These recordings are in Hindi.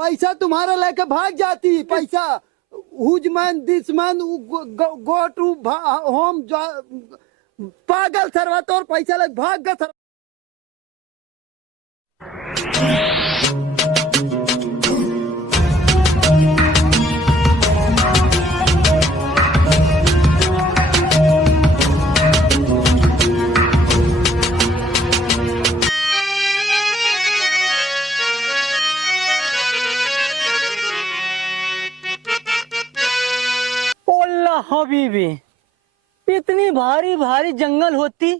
पैसा तुम्हारा लेके भाग जाती। पैसा whose man this man go to home पागल सरवा तोर पैसा लेके भाग गया सर। हबीबी, इतनी भारी भारी जंगल होती,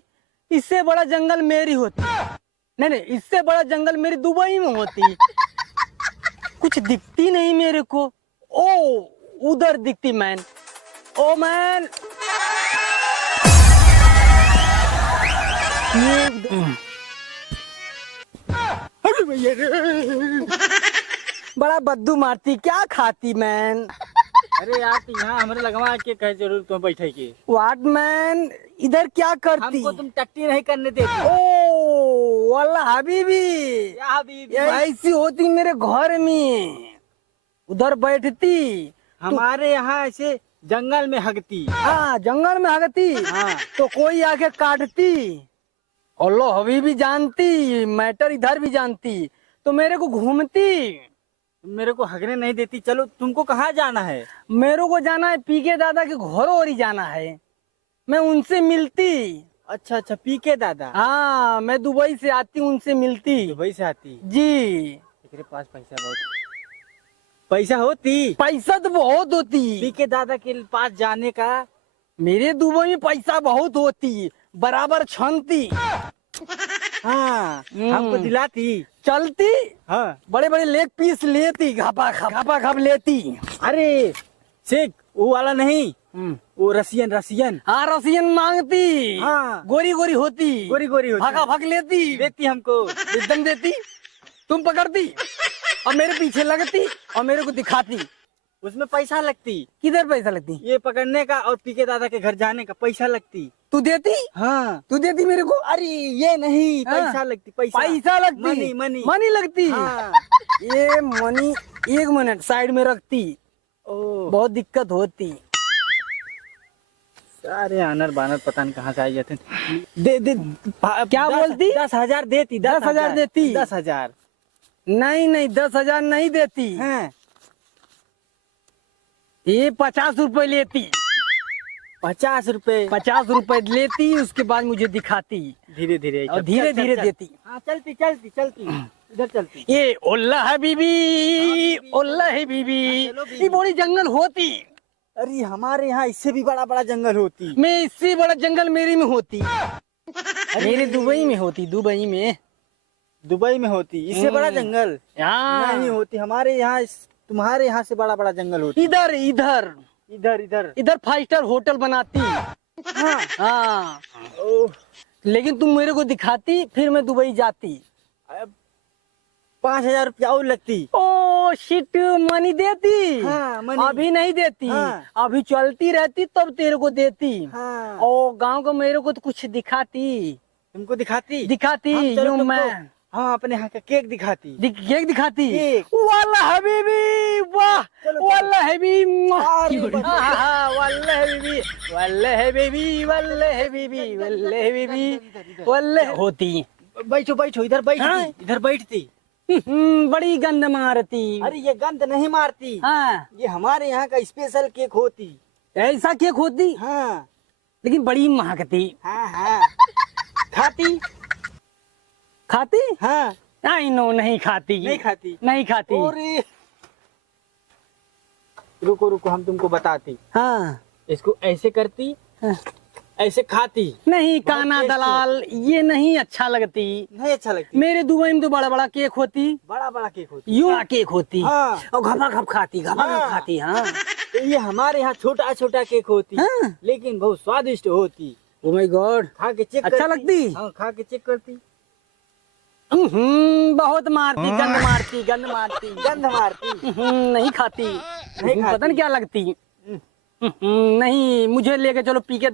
इससे बड़ा जंगल मेरी होती। नहीं, इससे बड़ा जंगल मेरी दुबई में होती। कुछ दिखती नहीं मेरे को। ओ उधर दिखती मैन। ओ मैन, बड़ा बद्दू मारती, क्या खाती मैन? अरे यार यहाँ हमारे लगवा के कहे जरूर तुम बैठे के। व्हाट मैन, इधर क्या करती? हमको तुम टट्टी नहीं करने देती। ओ वाला हबीबी, क्या हबीबी? ऐसी होती मेरे घर में, उधर बैठती। हमारे यहाँ ऐसे जंगल में हगती। हाँ, जंगल में हगती। हाँ। तो कोई आके काटती। अल्लाह हबीबी जानती, मैटर इधर भी जानती, तो मेरे को घूमती। तुम मेरे को हगने नहीं देती। चलो तुमको कहाँ जाना है? मेरे को जाना है पीके दादा के घर और ही जाना है। मैं उनसे मिलती। अच्छा अच्छा, पीके दादा। हाँ, मैं दुबई से आती, उनसे मिलती। दुबई से आती? जी। तेरे पास पैसा बहुत, पैसा होती? पैसा तो बहुत होती पीके दादा के पास जाने का। मेरे दुबई में पैसा बहुत होती, बराबर छनती। हाँ, हमको दिलाती। चलती। हाँ, बड़े बड़े लेग पीस लेती, घपा घप लेती। अरे शेख वो वाला नहीं, वो रसियन रसियन। हाँ, रसियन मांगती। हाँ, गोरी गोरी होती, गोरी गोरी होती। भागा भाग लेती, देती हमको, एकदम देती। तुम पकड़ती और मेरे पीछे लगती और मेरे को दिखाती। उसमें पैसा लगती। किधर पैसा लगती? ये पकड़ने का और पीके दादा के घर जाने का पैसा लगती। तू देती? हाँ, तू देती मेरे को? अरे ये नहीं, पैसा लगती। पैसा लगती, मनी मनी मनी लगती। हाँ। ये मनी 1 मिनट साइड में रखती। ओ, बहुत दिक्कत होती। सारे आनर बानर पता नहीं कहाँ से आई जाते। दे दे क्या बोलती? 10,000 देती। 10,000 देती? 10,000 नहीं, 10,000 नहीं देती। हाँ। ये 50 रुपए लेती। 50 रुपए? 50 रुपए लेती, उसके बाद मुझे दिखाती। धीरे धीरे और धीरे धीरे देती। हाँ, चलती चलती चलती, इधर चलती। ये ओल्ला है बीबी, ओल्ला है बीबी। ये बड़ी जंगल होती। अरे हमारे यहाँ इससे भी बड़ा बड़ा जंगल होती। मैं इससे बड़ा जंगल मेरी में होती। मेरे दुबई में होती, दुबई में। दुबई में होती इससे बड़ा जंगल? हाँ। नहीं होती हमारे यहाँ। तुम्हारे यहाँ से बड़ा बड़ा जंगल होती। इधर इधर इधर इधर इधर 5 स्टार होटल बनाती। हाँ। हाँ। ओह, लेकिन तुम मेरे को दिखाती, फिर मैं दुबई जाती। 5,000 रुपया और लगती। ओ शिट, मनी देती। हाँ, मनी। अभी नहीं देती। हाँ। अभी चलती रहती तब तेरे को देती। हाँ। ओ गांव को मेरे को तो कुछ दिखाती। तुमको दिखाती? दिखाती। हम चलो यूं तुमको- मैं हाँ, अपने यहाँ का केक दिखाती। केक दिखाती। केक। वाला हबीबी, वाह। चलो, वाला हबीबी, अरे वाला हबीबी, वाला हबीबी, वाला हबीबी, वाला हबीबी, वाला होती। बैठो बैठो, इधर हाँ? बैठती, इधर बैठती। बड़ी गंद मारती। अरे ये गंद नहीं मारती। हाँ, ये हमारे यहाँ का स्पेशल केक होती। ऐसा केक होती, हाँ लेकिन बड़ी महकती। हाँ हाँ। खाती? खाती? हाँ। आई नो, नहीं खाती। नहीं खाती? नहीं खाती। अरे रुको रुको, हम तुमको बताती। हाँ। इसको ऐसे करती, हाँ। ऐसे खाती। नहीं काना टेस्टी दलाल, ये नहीं अच्छा लगती। नहीं अच्छा लगती? मेरे दुबई में तो बड़ा बड़ा केक होती। बड़ा बड़ा केक होती। यूं केक होती। हाँ। और घपा घप खाती, घपा घप हाँ। खाती। हाँ। तो ये हमारे यहाँ छोटा छोटा केक होती। हाँ। लेकिन बहुत स्वादिष्ट होती। ओ माय गॉड, खा के चेक अच्छा करती। लगती? हाँ, खा के चेक करती। बहुत मारती, गंद मारती, गंद मारती। गंध मारती। नहीं खाती। नहीं पता नहीं क्या लगती। नहीं, मुझे लेके चलो पीके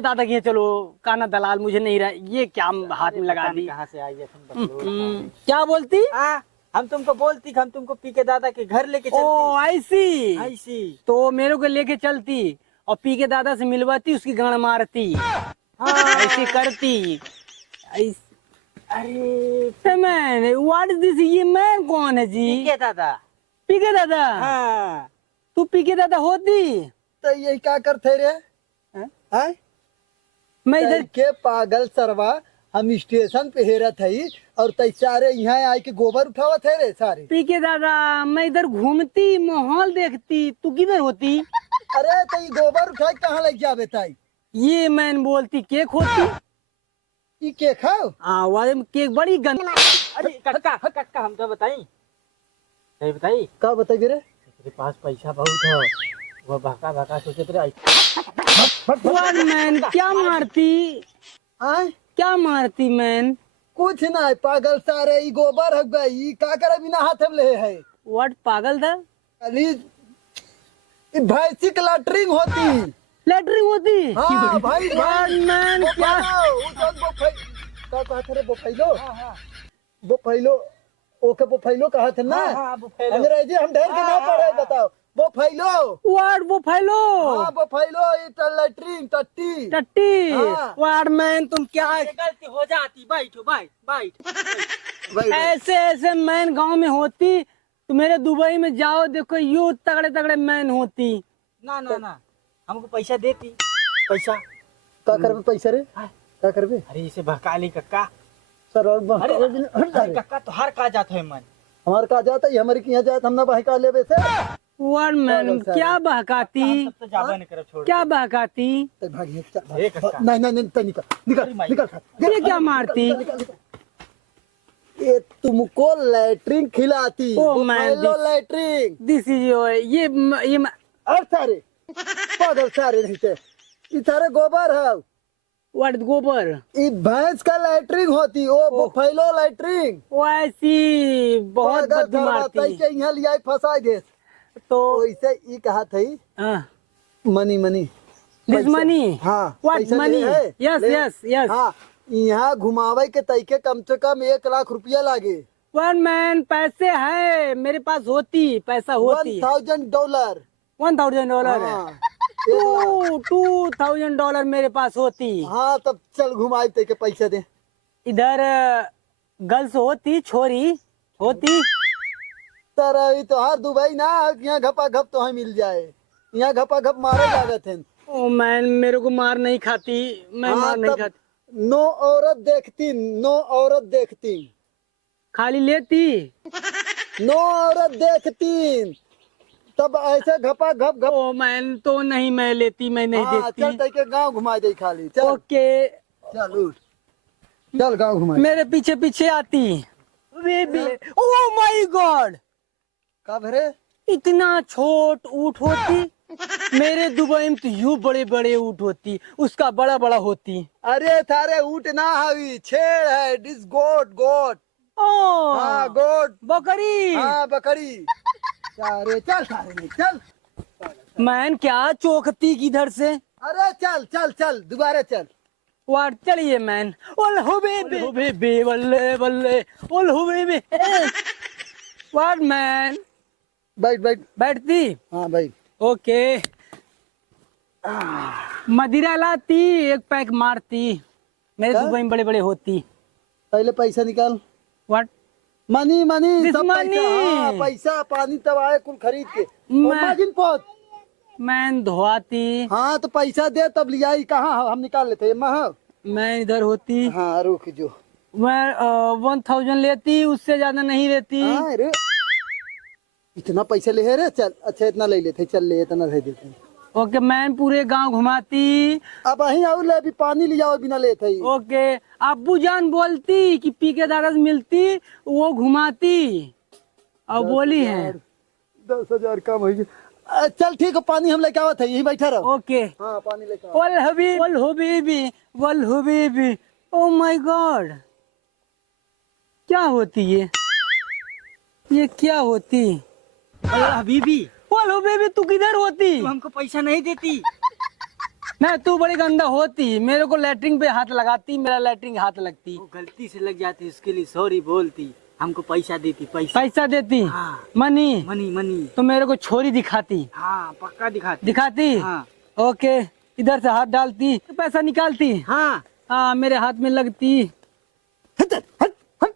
दादा के चलो। काना दलाल मुझे नहीं रहा। ये क्या हाथ में लगा दी? कहाँ से आई है तुम? क्या बोलती? हाँ, हम तुमको बोलती कि हम तुमको पी के दादा के घर लेके ओ चलती। ऐसी ऐसी तो मेरे को लेके चलती और पी के दादा से मिलवाती, उसकी गाड़ मारती, ऐसी करती। अरे मैन व्हाट इज दिस, ये मैन कौन है जी? पी के दादा। पी के दादा? हाँ तू पी के दादा होती? तो ये क्या करते रे हैं? मैं इधर के पागल सरवा, हम स्टेशन पे हेरत हई और तई सारे यहाँ आए के गोबर उठावत है रे सारे। पी के दादा, मैं इधर घूमती, माहौल देखती, तू किधर होती? अरे तई गोबर उठा के कहाँ लग जावे ताई? ये मैन बोलती केक होती। ई के खाओ? वाले में केक बड़ी गंद। अरे कक्का कक्का हम तो बताई सही बताई। का बताइए रे? तेरे पास पैसा बहुत है, वो भाका भाका सोचे तेरे What मैन, क्या मारती? आय क्या मारती मैन? कुछ ना पागल सारे, ई गोबर हक गई, ई का करे बिना हाथ में ले है। व्हाट पागल था? अली ई भैंसी की लैट्रिन होती। लेटरिंग होती? हाँ भाई What मैन, क्या? का कहत रे बोफैलो? बोफैलो, ओके बोफैलो कहत है ना? हाँ, बोफैलो। अंग्रेजी हम ढेर के ना पढ़े, बताओ बोफैलो। व्हाट वो फैलो? हाँ बोफैलो, ई लैट्रिन टट्टी। टट्टी? हाँ। व्हाट मैन, तुम क्या गलती हो जाती, बैठो बैठ बैठ। ऐसे ऐसे मैन गांव में होती? तो मेरे दुबई में जाओ, देखो यू तगड़े तगड़े मैन होती। ना ना ना, हमको पैसा देती पैसा। का करबे पैसा रे? का करबे? अरे इसे भका ली कक्का। सर और अरे हट अरे कक्का तो हर का जात है मन। हमार का जाता है, हमारी किया जात, हम ना बहका लेबे से। व्हाट मैन, पागल साले। क्या बहकाती? हम सब तो जाबे नहीं करब, छोड़। क्या बहकाती? तो भाग चल। ए कक्का। नहीं नहीं नहीं, तय निकल अरे माई। निकल निकल। ये क्या मारती? ये तुमको लैट्रिन खिलाती। Oh man, buffalo latrine. This is ये और सारे पागल सारे रहते, ये सारे गोबर है। व्हाट गोबर? ये भैंस का लैट्रिन होती, ओ बोफैलो लैट्रिन। वो ऐसी बहुत पागल बदबू सरवा, तई मारती। के यहाँ लिया फंसा दे। तो वैसे ई कहा थई मनी मनी। दिस पैसा। मनी? हाँ व्हाट पैसा मनी? ले है, यस ले। Yes yes. हाँ, यहाँ घुमावे के तरीके कम से कम 1 लाख रुपया लागे। वन मैन, पैसे है मेरे पास, होती पैसा होती। $1,000। $1,000 है। हाँ, 1 लाख। $2,000 मेरे पास होती। हाँ तब चल घुमाए ते के पैसे दे। इधर गर्ल्स होती, छोरी होती। तरह तो हर दुबई ना, यहाँ घपा घप तो मिल जाए, यहाँ घपा घप मारे लागत है। ओ मैन, मेरे को मार नहीं खाती, मैं हाँ, मार नहीं तब खाती। नो औरत देखती, नो औरत देखती, खाली लेती। नो औरत देखती, तब ऐसे घपा घप घप। ओ मैन, तो नहीं मैं लेती, मैं नहीं हाँ, चल देती। तय के गाँव घुमा दे खाली। चल ओके, चल उठ, चल गाँव घुमा। मेरे पीछे पीछे आती। ओह माय गॉड, कब रे? इतना छोट ऊँट होती। मेरे दुबई में तो यूं बड़े बड़े ऊँट होती, उसका बड़ा बड़ा होती। अरे थारे ऊँट ना हवी, छेड़ है, डिस गोट गोट। ओ हाँ गोट। बकरी। हाँ बकरी। सारे चल, सारे नहीं चल। मैन क्या चौकती किधर से? अरे चल चल चल, दोबारा चल। वाट चलिए मैन। ओल हो बेबे बल्ले बल्ले, ओल हो बेबे। वाट मैन, बैठ बैठ। बैठती। हाँ भाई। ओके, मदिरा लाती, 1 पैक मारती। मेरे क्या? दुबई में बड़े बड़े होती। पहले पैसा निकाल। वाट मनी मनी This सब money। पैसा। हाँ, पैसा पानी तब आए कुल खरीद के। मैं- मार्जिन पहुंच। मैन धोआती। हाँ तो पैसा दे तब लिया ही, कहाँ हम निकाल लेते हैं महा। मैं इधर होती। हाँ रुक जो। मैं 1000 लेती, उससे ज्यादा नहीं लेती। हाँ रे, इतना पैसा ले है रे? चल अच्छा इतना ले लेते, चल ले इतना दे देते हैं। ओके मैन, पूरे गांव घुमाती। अब अहीं और ले, अभी पानी लिया और बिना लेते ही। ओके, अब्बू जान बोलती कि पी के दादा से मिलती, वो घुमाती। अब बोली है 10,000 कम हो गई। चल ठीक है, पानी हम लेके आवत है, यही बैठा रहो। ओके। हाँ पानी लेके आओ। वल हबीबी वल हबीबी। ओ माय गॉड, क्या होती ये क्या होती? अरे हबीबी, वल हबीबी, तू किधर होती? तू हमको पैसा नहीं देती। नहीं, तू बड़ी गंदा होती, मेरे को लैट्रिन पे हाथ लगाती, मेरा लैट्रिन हाथ लगती। वो गलती से लग जाती, उसके लिए सॉरी बोलती। हमको पैसा देती, पैसा। पैसा देती, हाँ। Money money money. तो मेरे को छोरी दिखाती, हाँ पक्का दिखाती। दिखाती। हाँ ओके, इधर से हाथ डालती, पैसा निकालती। हाँ। हाँ, मेरे हाथ में लगती। हट हट हट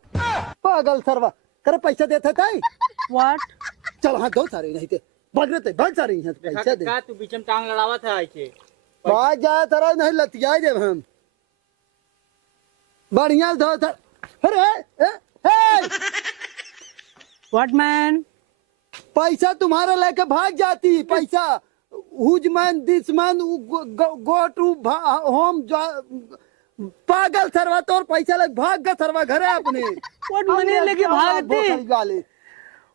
पागल सरवा करे पैसा देते थे व्हाट? चल हाँ दो सारे नहीं थे भाग रहे थे भाग सारे यहाँ से पैसा दे का तू बीच में टांग लड़ावा था ऐसे। भाग जा तरह नहीं लतिया दे हम बढ़िया दो सर अरे व्हाट मैन? पैसा तुम्हारा लेके भाग जाती पैसा whose man this man go to home पागल सरवा तोर पैसा लेके भाग गया सरवा घरे अपने व्हाट मनी लेके भागती? वाले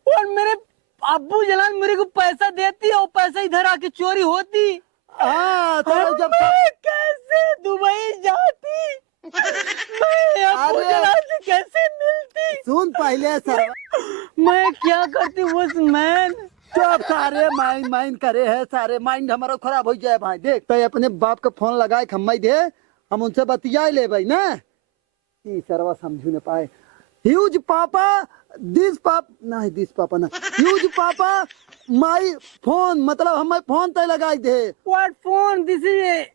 और मेरे अब्बू जलान मेरे को पैसा देती और पैसा इधर आके चोरी होती। हाँ तेरा जब मैं कैसे दुबई जाती? मैं अब्बू अरे। जलान से कैसे मिलती? सुन पहले सरवा मैं क्या करती उस मैन? सब सारे माइंड माइंड करे है सारे माइंड हमारा खराब हो जाए भाई देख तो अपने बाप का फोन लगाए खम्माई दे हम उनसे बतिया ले भाई ना ई सरवा समझू न पाए ह्यूज पापा दिस पाप नहीं दिस पापा ना ह्यूज पापा माई फोन मतलब हमें फोन तय लगाई दे व्हाट फोन? दिस इज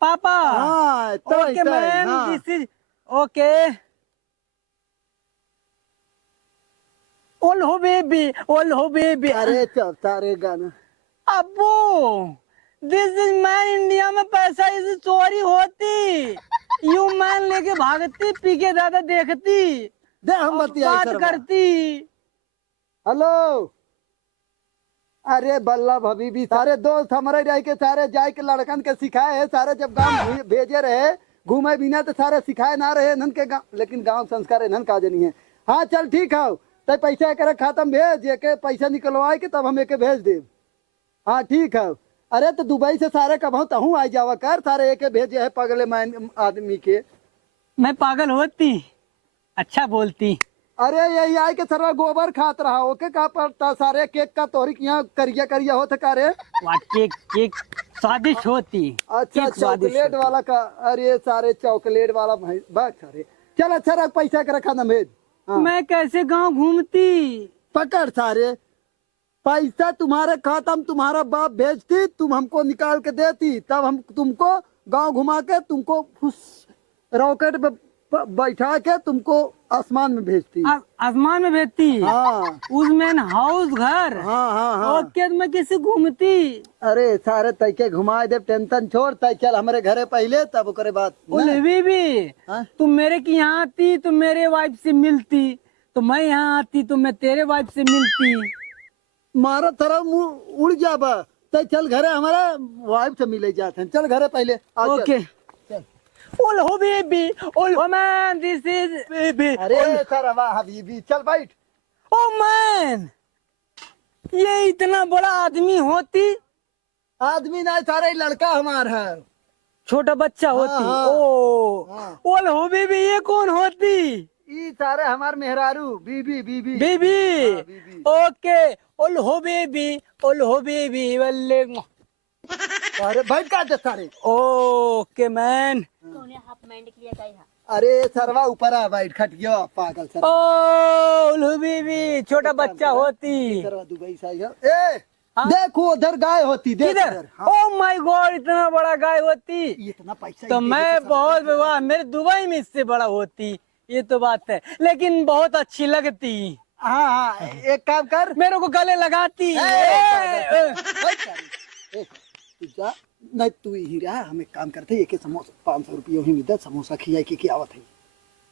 पापा। हाँ okay man, this is okay. ओल हो बेबी, ओल हो बेबी। अरे चल सारे गाना अब्बू, दिस इज मैन, इंडिया में पैसा इस चोरी होती। यू मैन लेके भागती, पी के दादा देखती, दे हम बतिया बात करती। हेलो अरे बल्लभ हबीबी सारे दोस्त हमारे रह के सारे जाए के लड़कन के सिखाए है सारे जब गांव भेजे रहे घूमे बिना तो सारे सिखाए ना रहे नन के गाँव लेकिन गांव संस्कार नन का नहीं है। हाँ चल ठीक है तो पैसा करे खाता में भेज के पैसा निकलवाए के तब हम एक भेज दे। हाँ ठीक है। अरे तो दुबई से सारे कब तहूँ आ जावा कर सारे एक भेजे है पगले मैन आदमी के। मैं पागल होती, अच्छा बोलती। अरे यही आए के सरवा गोबर खात रहा ओके का पड़ता सारे केक का तोहरी यहाँ करिया करिया होता का रे व्हाट? केक केक स्वादिष्ट होती। अच्छा केक स्वादिष्ट चॉकलेट होती। वाला का अरे सारे चॉकलेट वाला भाई बात सारे चल अच्छा रख पैसा के रखा ना भेज। हाँ। मैं कैसे गांव घूमती? पकड़ सारे पैसा तुम्हारे खाता में तुम्हारा बाप भेजती तुम हमको निकाल के देती तब हम तुमको गांव घुमा के तुमको रॉकेट पे बैठा के तुमको आसमान में भेजती। आसमान में भेजती? हाँ उस मैन हाउस घर। हाँ हाँ हाँ ओके, तो मैं कैसे घूमती? अरे सारे तैके घुमा दे टेंशन छोड़ तय चल हमारे घरे पहले तब ओकरे बाद बोले बीबी, हाँ? तुम मेरे की यहाँ आती तो मेरे वाइफ से मिलती, तो मैं यहाँ आती तो मैं तेरे वाइफ से मिलती। मारा तरह मुंह उड़ जाबा तय चल घरे हमारा वाइफ से मिले जाते हैं चल घरे पहले आ चल। ओके। चल। ओल हो बेबी, ओल हो मैन, दिस इज बेबी। अरे सर वाह हबीबी चल बैठ। ओ मैन, ये इतना बड़ा आदमी होती? आदमी ना सारे लड़का हमारा है छोटा बच्चा होती? हाँ। ओ हाँ। ओल हो बेबी, ये कौन होती? ई सारे हमार मेहरारू बीबी बीबी बेबी। हाँ, बीबी। ओके, ओल हो बेबी, ओल हो बेबी, वल्ले। अरे बैठ का दे सारे। Okay man. कोने हाफ माइंड किया काय हा अरे सरवा ऊपर आ बैठ खट गया पागल सर ओल हो बेबी, छोटा बच्चा होती। सरवा दुबई से आया ए देखो उधर गाय होती देख किधर? उधर। हाँ। ओ माय गॉड, इतना बड़ा गाय होती? इतना पैसा तो ही मैं देके बहुत वाह, मेरे दुबई में इससे बड़ा होती, ये तो बात है, लेकिन बहुत अच्छी लगती। हाँ हाँ एक काम कर मेरे को गले लगाती। तू जा नहीं तू ही रहा हम एक काम करते एक समोसा 500 रुपये ही मिलता समोसा खिया के क्या आवत है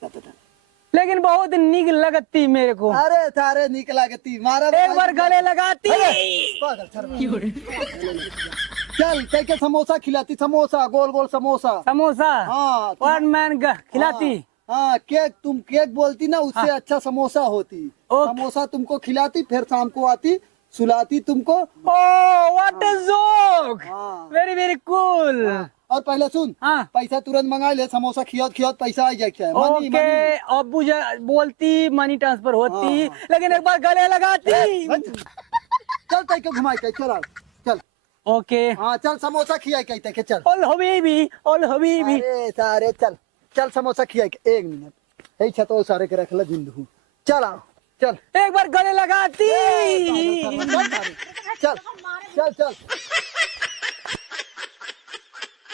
जा। लेकिन बहुत निक लगती मेरे को। अरे सारे निकला गती मारा एक बार गले लगाती। पागल सर चल कह के समोसा खिलाती समोसा गोल गोल समोसा समोसा। हाँ वन मैन खिलाती। हाँ केक तुम केक बोलती ना उससे अच्छा समोसा होती। ओके। समोसा तुमको खिलाती फिर शाम को आती सुलाती तुमको। ओह व्हाट अ जोक, हाँ। Very very cool. और पहले सुन हाँ। पैसा तुरंत मंगा ले समोसा खियात खियात पैसा आ जाए क्या मनी ओके, अब्बू बोलती मनी ट्रांसफर होती, हाँ। लेकिन एक बार गले लगाती। चल तय के घुमाई के चल चल। ओके। हाँ चल समोसा खिया के तय के चल। ओल हबीबी, ओल हबीबी। अरे सारे चल चल समोसा खिया के 1 मिनट यही छतो सारे के रखला जिंदू चल आओ चल एक बार गले लगाती। चल चल चल